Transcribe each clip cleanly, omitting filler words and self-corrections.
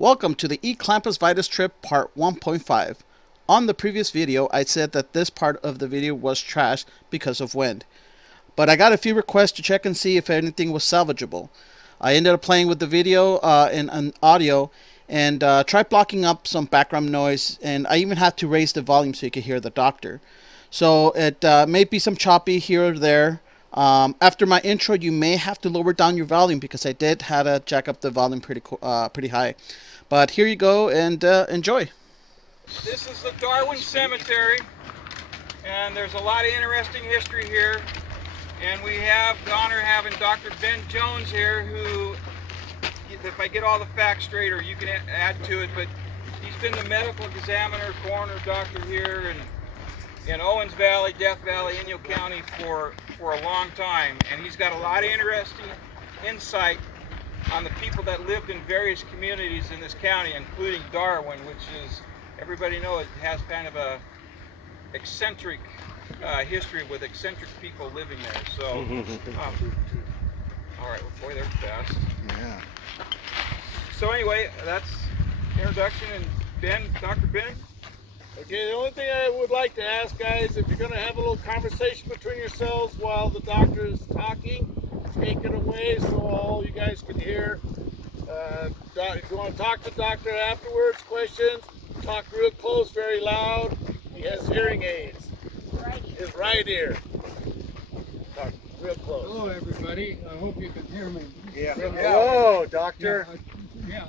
Welcome to the Clampus Vitus trip part 1.5. On the previous video, I said that this part of the video was trash because of wind. But I got a few requests to check and see if anything was salvageable. I ended up playing with the video and audio and tried blocking up some background noise, and I even had to raise the volume so you could hear the doctor. So it may be some choppy here or there. After my intro, you may have to lower down your volume because I did had to jack up the volume pretty high. But here you go and enjoy. This is the Darwin Cemetery, and there's a lot of interesting history here. And we have the honor of having Dr. Ben Jones here, who, if I get all the facts straight, or you can add to it, but he's been the medical examiner, coroner doctor here in Owens Valley, Death Valley, Inyo County for a long time. And he's got a lot of interesting insight on the people that lived in various communities in this county, including Darwin, which is, everybody knows, it has kind of a eccentric history with eccentric people living there. So, all right, well, boy, they're fast. Yeah. So anyway, that's introduction, and Ben, Dr. Ben. Okay, the only thing I would like to ask, guys, if you're going to have a little conversation between yourselves while the doctor is talking, take it away so all you guys can hear. If you want to talk to the doctor afterwards, questions, talk real close, very loud. He has hearing aids. His right ear. Talk real close. Hello, everybody. I hope you can hear me. Yeah. Hello, doctor. Yeah.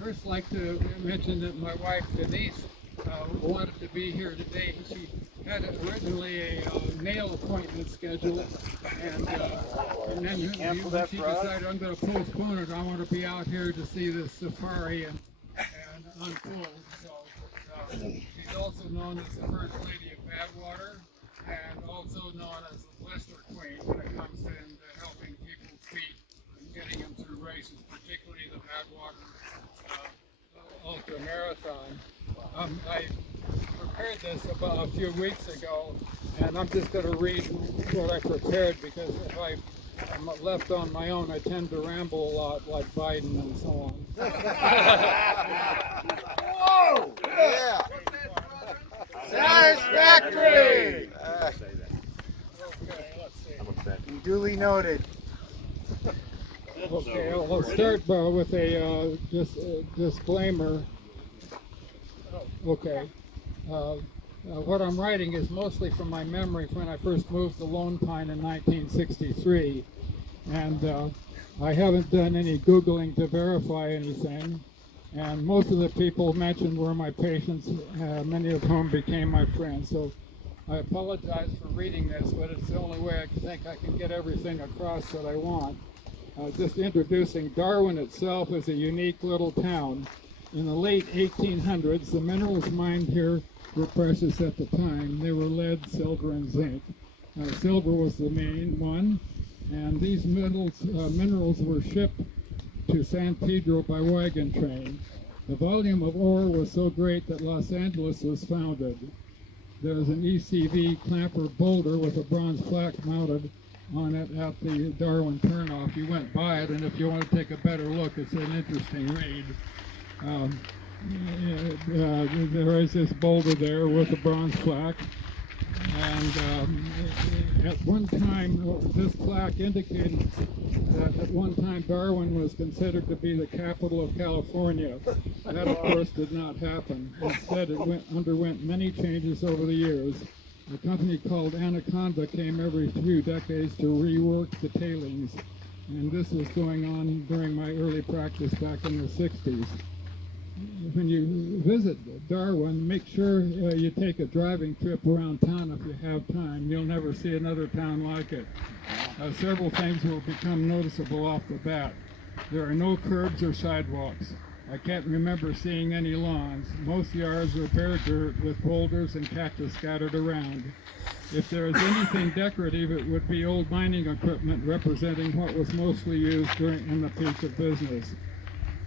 First, like to mention that my wife Denise wanted to be here today. She had originally a nail appointment scheduled, and then when she decided I'm going to postpone it. I want to be out here to see this safari and unfold. So she's also known as the First Lady of Badwater, and also known as the Blister Queen when it comes to helping people's feet and getting them through races, particularly the Badwater Ultra Marathon. I prepared this about a few weeks ago, and I'm just going to read what I prepared, because if I'm left on my own, I tend to ramble a lot, like Biden and so on. Whoa! Yeah! Satisfactory! Okay, let's see. Duly noted. Okay, I'll start with a disclaimer. Okay. What I'm writing is mostly from my memory when I first moved to Lone Pine in 1963. And I haven't done any Googling to verify anything. And most of the people mentioned were my patients, many of whom became my friends. So I apologize for reading this, but it's the only way I think I can get everything across that I want. Just introducing Darwin itself as a unique little town. In the late 1800s, the minerals mined here were precious at the time. They were lead, silver, and zinc. Silver was the main one, and these minerals were shipped to San Pedro by wagon train. The volume of ore was so great that Los Angeles was founded. There was an ECV clamper boulder with a bronze plaque mounted on it at the Darwin turnoff. You went by it, and if you want to take a better look, it's an interesting read. There is this boulder there with a bronze plaque, and at one time this plaque indicated that at one time Darwin was considered to be the capital of California. That, of course, did not happen. Instead, it underwent many changes over the years. A company called Anaconda came every few decades to rework the tailings, and this was going on during my early practice back in the 60s. When you visit Darwin, make sure you take a driving trip around town if you have time. You'll never see another town like it. Several things will become noticeable off the bat. There are no curbs or sidewalks. I can't remember seeing any lawns. Most yards are bare dirt with boulders and cactus scattered around. If there is anything decorative, it would be old mining equipment representing what was mostly used in the peak of business.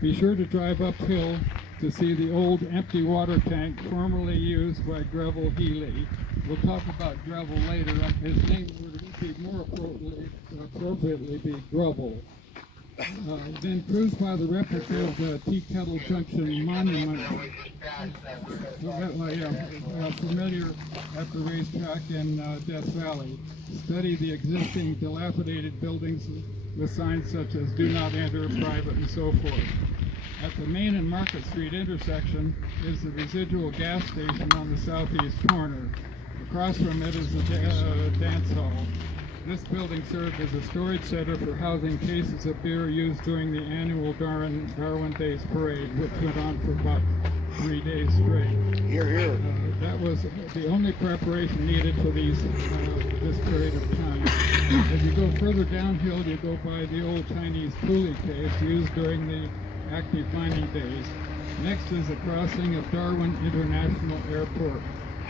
Be sure to drive uphill to see the old empty water tank formerly used by Greville Healy. We'll talk about Greville later. His name would be more appropriately be Greville. Then cruised by the replica of the Tea Kettle Junction Monument, familiar at the racetrack in Death Valley. Study the existing dilapidated buildings with signs such as "Do Not Enter," "Private," and so forth. At the Main and Market Street intersection is the residual gas station on the southeast corner. Across from it is the dance hall. This building served as a storage center for housing cases of beer used during the annual Darwin Days Parade, which went on for about 3 days straight. Here, here. That was the only preparation needed for this period of time. As you go further downhill, you go by the old Chinese coolie caves used during the active mining days. Next is the crossing of Darwin International Airport.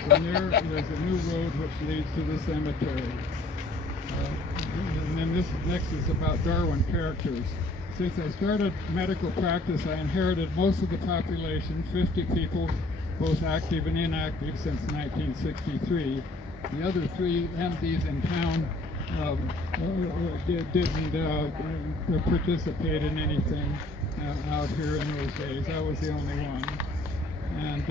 From there is a new road which leads to the cemetery. And then this next is about Darwin characters. Since I started medical practice, I inherited most of the population, 50 people, both active and inactive, since 1963. The other 3 MDs in town didn't participate in anything out here in those days. I was the only one. And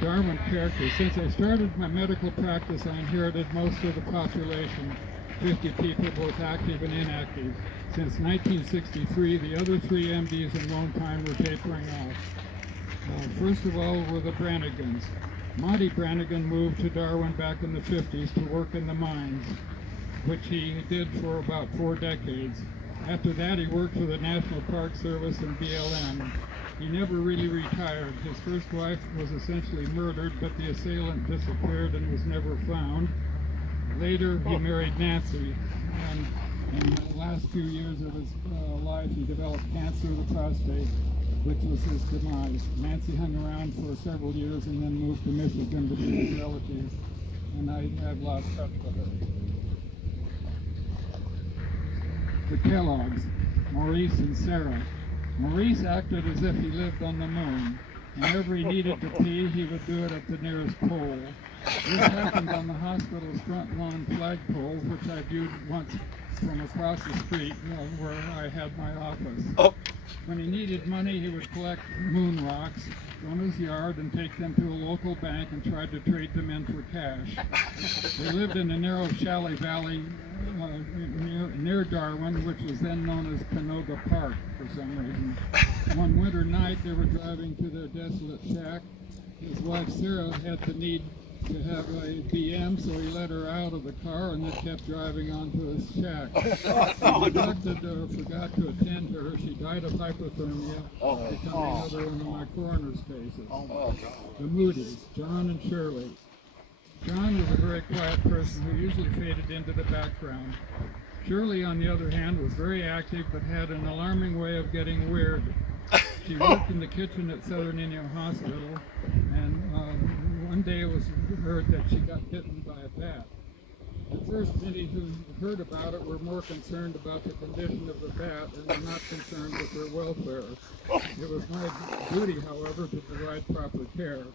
Darwin characters. Since I started my medical practice, I inherited most of the population, 50 people, both active and inactive. Since 1963, the other 3 MDs in lone time were tapering off. First of all were the Brannigans. Monty Brannigan moved to Darwin back in the 50s to work in the mines, which he did for about 4 decades. After that, he worked for the National Park Service and BLM. He never really retired. His first wife was essentially murdered, but the assailant disappeared and was never found. Later, he married Nancy, and in the last few years of his life, he developed cancer of the prostate, which was his demise. Nancy hung around for several years and then moved to Michigan to be his relatives, and I've lost touch with her. The Kellogg's, Maurice and Sarah. Maurice acted as if he lived on the moon. Whenever he needed to pee, he would do it at the nearest pole. This happened on the hospital's front lawn flagpole, which I viewed once from across the street, where I had my office. Oh. When he needed money, he would collect moon rocks from his yard and take them to a local bank and tried to trade them in for cash. They lived in a narrow chalet valley near Darwin, which was then known as Canoga Park for some reason. One winter night, they were driving to their desolate shack. His wife Sarah had the need to have a BM, so he let her out of the car and then kept driving on to his shack. He neglected or forgot to attend to her. She died of hypothermia, becoming another one of my coroner's cases. The Moody's, John and Shirley. John was a very quiet person who usually faded into the background. Shirley, on the other hand, was very active but had an alarming way of getting weird. She worked in the kitchen at Southern Indian Hospital, and one day it was heard that she got bitten by a bat. At first, many who heard about it were more concerned about the condition of the bat and were not concerned with her welfare. It was my duty, however, to provide proper care.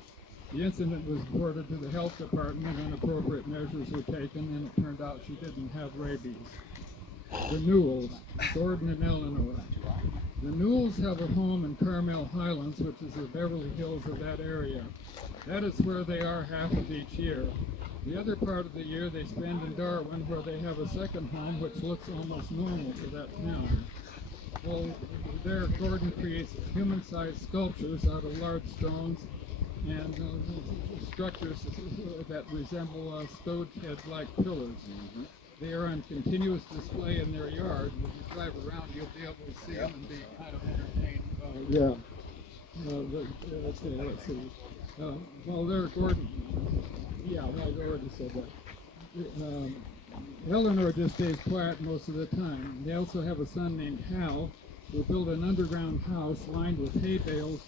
The incident was reported to the health department and appropriate measures were taken, and it turned out she didn't have rabies. The Newells, Gordon and Eleanor. The Newells have a home in Carmel Highlands, which is the Beverly Hills of that area. That is where they are half of each year. The other part of the year they spend in Darwin, where they have a second home which looks almost normal for that town. Well, there Gordon creates human-sized sculptures out of large stones and structures that resemble stone head-like pillars. They are on continuous display in their yard. When you drive around, you'll be able to see them and be kind of entertained. Let's see. Well, there, Gordon. Yeah, I already said that. Eleanor just stays quiet most of the time. They also have a son named Hal, who built an underground house lined with hay bales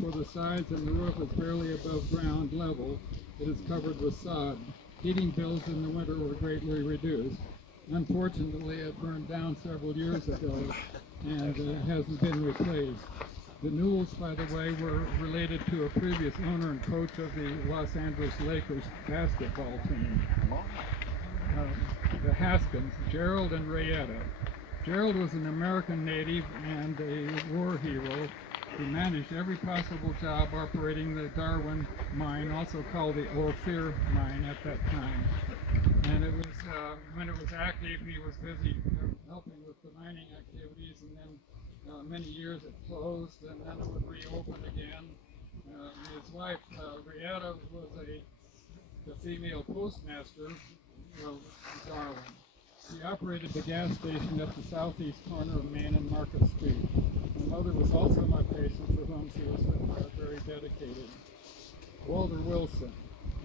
for the sides, and the roof is barely above ground level. It is covered with sod. Heating bills in the winter were greatly reduced. Unfortunately, it burned down several years ago and hasn't been replaced. The Newells, by the way, were related to a previous owner and coach of the Los Angeles Lakers basketball team. the Haskins, Gerald and Rayetta. Gerald was an American native and a war hero who managed every possible job operating the Darwin mine, also called the Ophir mine at that time. And it was, when it was active, he was busy helping with the mining activities, and then many years it closed, and then it would reopen again. His wife, Rayetta, was the female postmaster of Darwin. She operated the gas station at the southeast corner of Main and Market Street. My mother was also my patient, for whom she was very dedicated. Walter Wilson,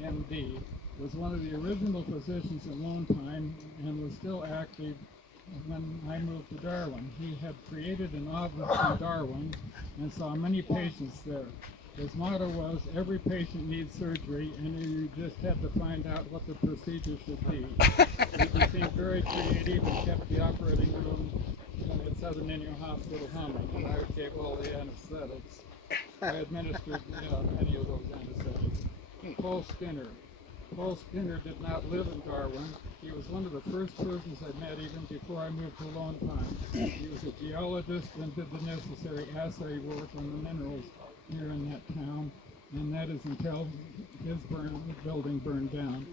M.D., was one of the original physicians at Lone Pine and was still active when I moved to Darwin. He had created an office in Darwin and saw many patients there. His motto was, every patient needs surgery, and you just had to find out what the procedure should be. He became very creative and kept the operating room at Southern Indian Hospital humming, and I gave all the anesthetics. I administered many of those anesthetics. Paul Skinner. Paul Skinner did not live in Darwin. He was one of the first persons I met even before I moved to Lone Pine. He was a geologist and did the necessary assay work on the minerals here in that town, and that is until his building burned down.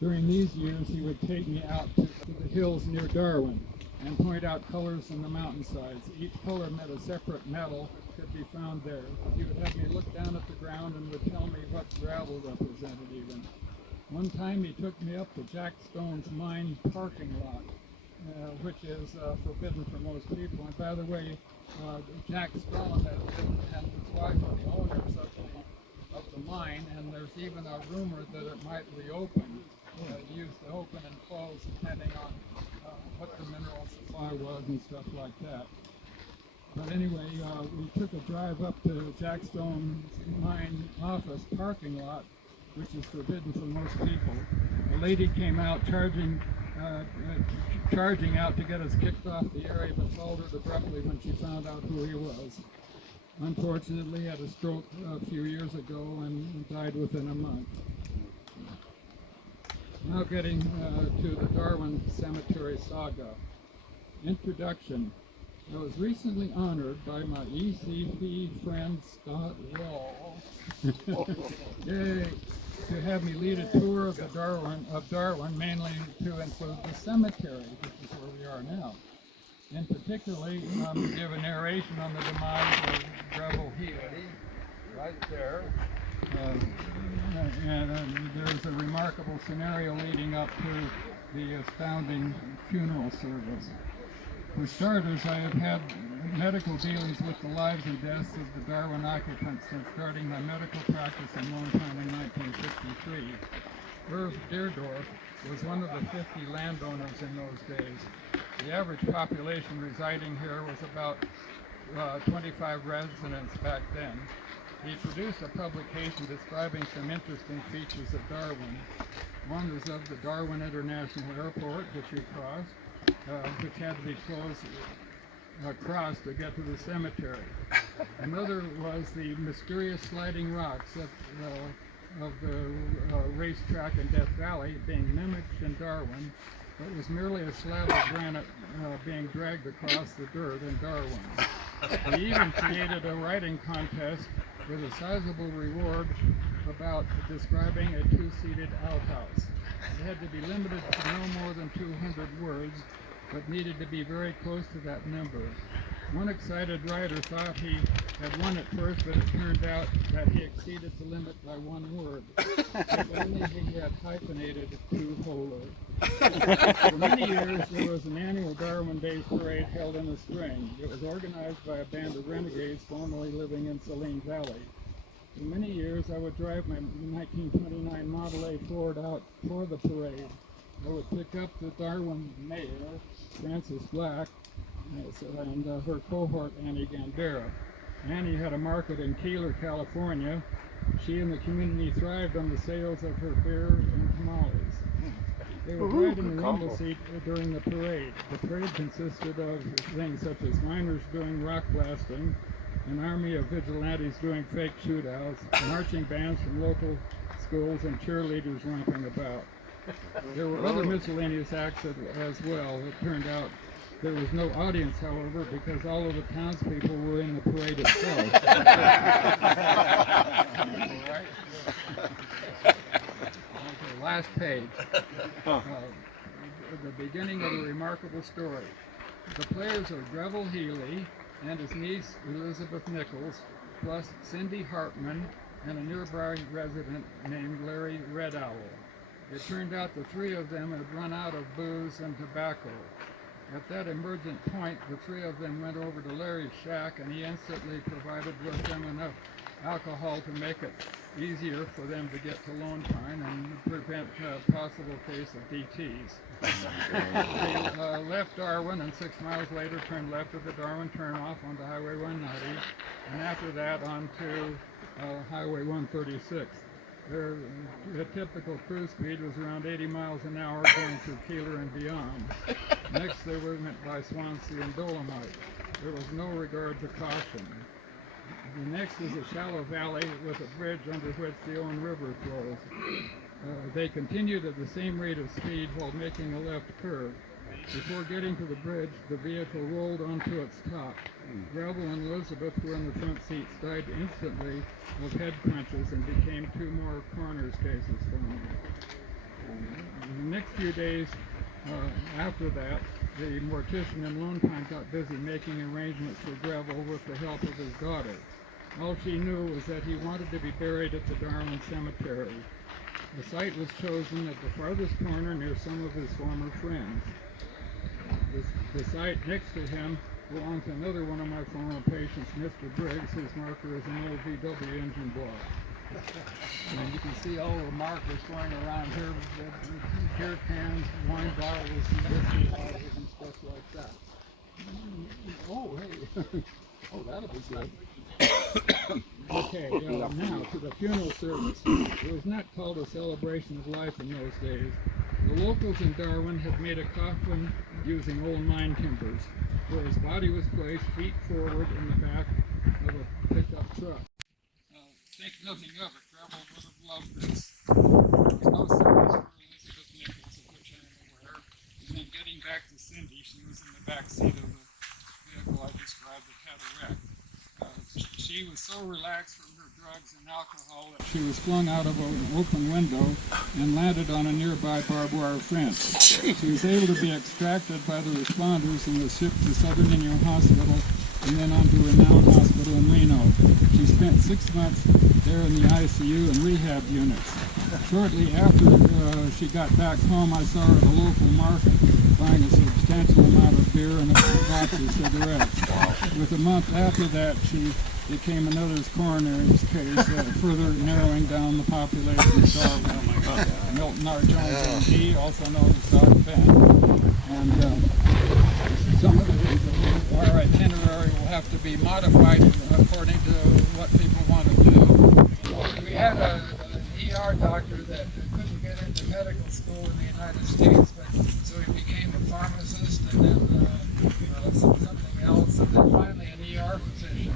During these years, he would take me out to the hills near Darwin and point out colors in the mountainsides. Each color meant a separate metal could be found there. He would have me look down at the ground and would tell me what gravel represented even. One time he took me up to Jack Stone's mine parking lot, which is forbidden for most people. And by the way, Jack Stone and his wife are the owners of the mine, and there's even a rumor that it might reopen. Used to open and close depending on what the mineral supply was and stuff like that. But anyway, we took a drive up to Jack Stone's mine office parking lot, which is forbidden for most people. A lady came out charging out to get us kicked off the area, but faltered abruptly when she found out who he was. Unfortunately, he had a stroke a few years ago and died within a month. Now getting to the Darwin Cemetery saga. Introduction. I was recently honored by my ECP friend Scott Wall yay, to have me lead a tour of Darwin, mainly to include the cemetery, which is where we are now. In particularly, give a narration on the demise of Rebel Healy, right there. And there's a remarkable scenario leading up to the astounding funeral service. For starters, I have had medical dealings with the lives and deaths of the Darwin occupants since starting my medical practice in Lone Pine in 1963. Irv Deerdorf was one of the 50 landowners in those days. The average population residing here was about 25 residents back then. He produced a publication describing some interesting features of Darwin. One is of the Darwin International Airport, which we crossed, which had to be closed across to get to the cemetery. Another was the mysterious sliding rocks of the racetrack in Death Valley being mimicked in Darwin. It was merely a slab of granite being dragged across the dirt in Darwin. He even created a writing contest with a sizable reward about describing a two-seated outhouse. It had to be limited to no more than 200 words, but needed to be very close to that number. One excited writer thought he had won at first, but it turned out that he exceeded the limit by one word. If only he had hyphenated two-holer. For many years, there was an annual Darwin Days parade held in the spring. It was organized by a band of renegades formerly living in Saline Valley. For many years, I would drive my 1929 Model A Ford out for the parade. I would pick up the Darwin mayor, Frances Black, and her cohort, Annie Gandera. Annie had a market in Keeler, California. She and the community thrived on the sales of her beer and tamales. They would ride in the rumble seat during the parade. The parade consisted of things such as miners doing rock blasting, an army of vigilantes doing fake shootouts, marching bands from local schools, and cheerleaders romping about. There were other miscellaneous acts as well. It turned out there was no audience, however, because all of the townspeople were in the parade itself. Okay, last page. The beginning of a remarkable story. The players are Greville Healy and his niece Elizabeth Nichols, plus Cindy Hartman and a nearby resident named Larry Red Owl. It turned out the three of them had run out of booze and tobacco. At that emergent point, the three of them went over to Larry's shack, and he instantly provided with them enough alcohol to make it easier for them to get to Lone Pine and prevent a possible case of DTs. They left Darwin, and 6 miles later turned left at the Darwin turnoff onto Highway 190, and after that onto Highway 136. Their typical cruise speed was around 80 miles an hour going through Keeler and beyond. Next they went by Swansea and Dolomite. There was no regard to caution. The next is a shallow valley with a bridge under which the Owen River flows. They continued at the same rate of speed while making a left curve. Before getting to the bridge, the vehicle rolled onto its top. Greville and Elizabeth, who were in the front seats, died instantly of head crunches and became 2 more coroner's cases for me. The next few days after that, the mortician in Lone Pine got busy making arrangements for Greville with the help of his daughter. All she knew was that he wanted to be buried at the Darwin Cemetery. The site was chosen at the farthest corner near some of his former friends. The site next to him belonged to another one of my former patients, Mr. Briggs, whose marker is an old VW engine block. And you can see all the markers going around here, beer cans, wine bottles, whiskey bottles, and stuff like that. Oh, hey. Oh, that'll be good. Okay, now to the funeral service. It was not called a celebration of life in those days. The locals in Darwin had made a coffin using old mine timbers, where his body was placed feet forward in the back of a pickup truck. Think nothing of it. Greville would have loved this. There was no service for Elizabeth Nichols, of which I am aware. And then getting back to Cindy, she was in the back seat of the vehicle I described that had a wreck. She was so relaxed from her drugs and alcohol that she was flung out of an open window and landed on a nearby barbed wire fence. She was able to be extracted by the responders and was shipped to Southern Indian Hospital and then on to Renown Hospital in Reno. She spent 6 months there in the ICU and rehab units. Shortly after she got back home, I saw her at a local market buying a substantial amount of beer and a box of cigarettes. With a month after that, she became another coroner's case, further narrowing down the population of Darwin. Milton R. Jones, MD, also known as Doc Ben. And some of our itinerary will have to be modified according to what people want to do. We had an ER doctor that couldn't get into medical school in the United States, so he became a pharmacist and then something else, and then finally an ER physician.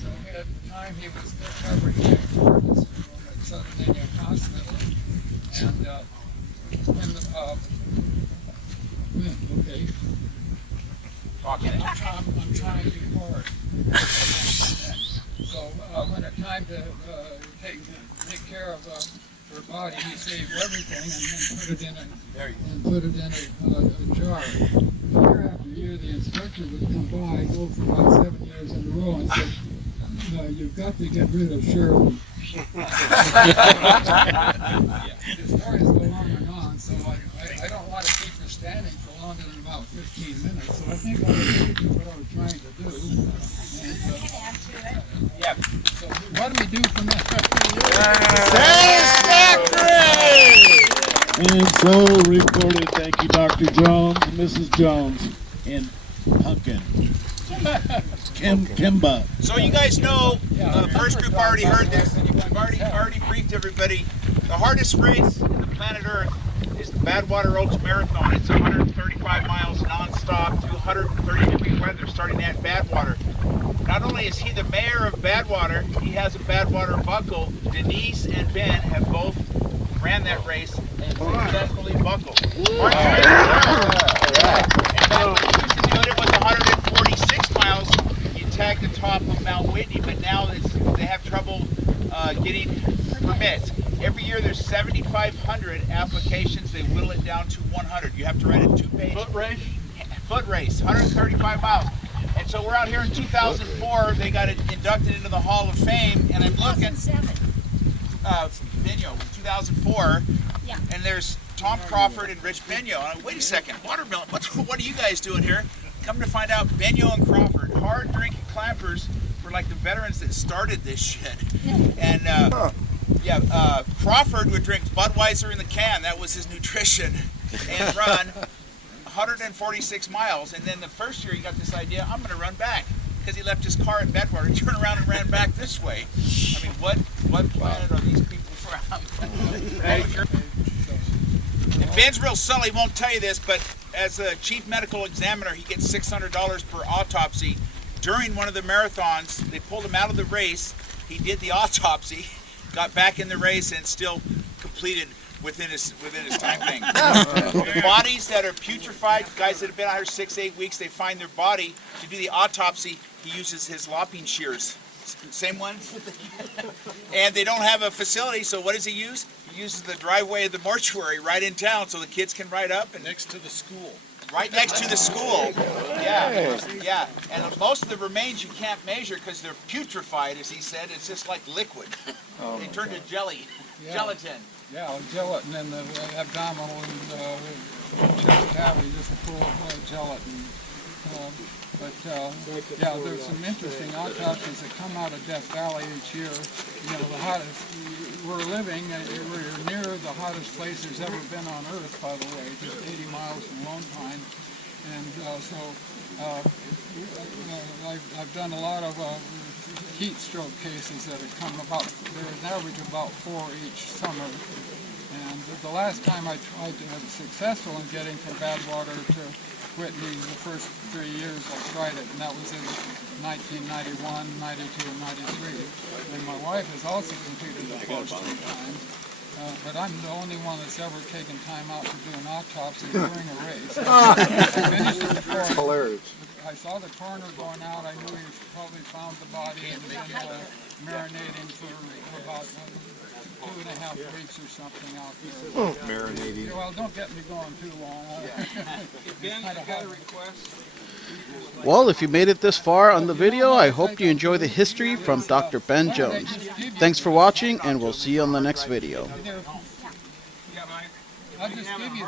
So at the time he was still covering the emergency room at Southern Indian Hospital. And okay. I'm trying too hard. So when it time to take care of her body, he saved everything and then put it in a jar. Year after year, the inspector would come by, go for about 7 years in a row, and say, "You've got to get rid of Shirley." The stories go on and on, so I don't want to keep her standing for longer than about 15 minutes. So I think I was do what I was trying to do. And, so what do we do from that? Satisfactory! And so recorded. Thank you, Dr. Jones and Mrs. Jones in Pumpkin. Kimba. So you guys know, the first group already heard this, and we've already briefed everybody. The hardest race in the planet Earth is the Badwater Oaks Marathon. It's 135 miles nonstop, 230-degree weather starting at Badwater. Not only is he the mayor of Badwater, he has a Badwater buckle. Denise and Ben have both ran that race and successfully buckled. Mark it was 146 miles. You tagged the top of Mount Whitney, but now they have trouble getting permits. Every year there's 7,500 applications. They whittle it down to 100. You have to write a 2-page foot race, 135 miles. And so we're out here in 2004. They got it inducted into the Hall of Fame, and I'm looking. 2004. Yeah. And there's Tom Crawford and Rich Benyo. Wait a second, Watermelon. What are you guys doing here? Come to find out, Benyo and Crawford, hard drinking clampers, were like the veterans that started this shit. And Crawford would drink Budweiser in the can. That was his nutrition, and run 146 miles. And then the first year he got this idea, I'm going to run back, because he left his car at Bedwater, turned around and ran back this way. I mean, what planet are these people from? And Ben's real sully, won't tell you this, but as a chief medical examiner, he gets $600 per autopsy. During one of the marathons, they pulled him out of the race. He did the autopsy, got back in the race, and still completed within his time thing. The bodies that are putrefied, guys that have been out here 6-8 weeks, they find their body. To do the autopsy, he uses his lopping shears. Same ones? And they don't have a facility, so what does he use? He uses the driveway of the mortuary right in town, so the kids can ride up. And Next to the school. right next to the school. Yeah. And most of the remains you can't measure because they're putrefied, as he said. It's just like liquid. They turn to jelly, gelatin. Yeah, gelatin in the abdominal and chest cavity, just full of gelatin. There's some interesting autopsies that come out of Death Valley each year. You know, the hottest, we're near the hottest place there's ever been on Earth, by the way, just 80 miles from Lone Pine. And I've done a lot of heat stroke cases that have come about. They're an average of about 4 each summer. And the last time I tried to have successful in getting from Badwater to Whitney, the first 3 years I tried it, and that was in 1991, 92, and 93. And my wife has also completed the course 3 times, but I'm the only one that's ever taken time out to do an autopsy during a race. I finished it before. Hilarious. I saw the coroner going out. I knew he probably found the body and been marinating for about 2.5 weeks or something out there. Marinating. Yeah, well, don't get me going too long. Ben, I got a request. Well, if you made it this far on the video, I hope you enjoy the history from Dr. Ben Jones. Thanks for watching, and we'll see you on the next video. Yeah, Mike. I'll just give you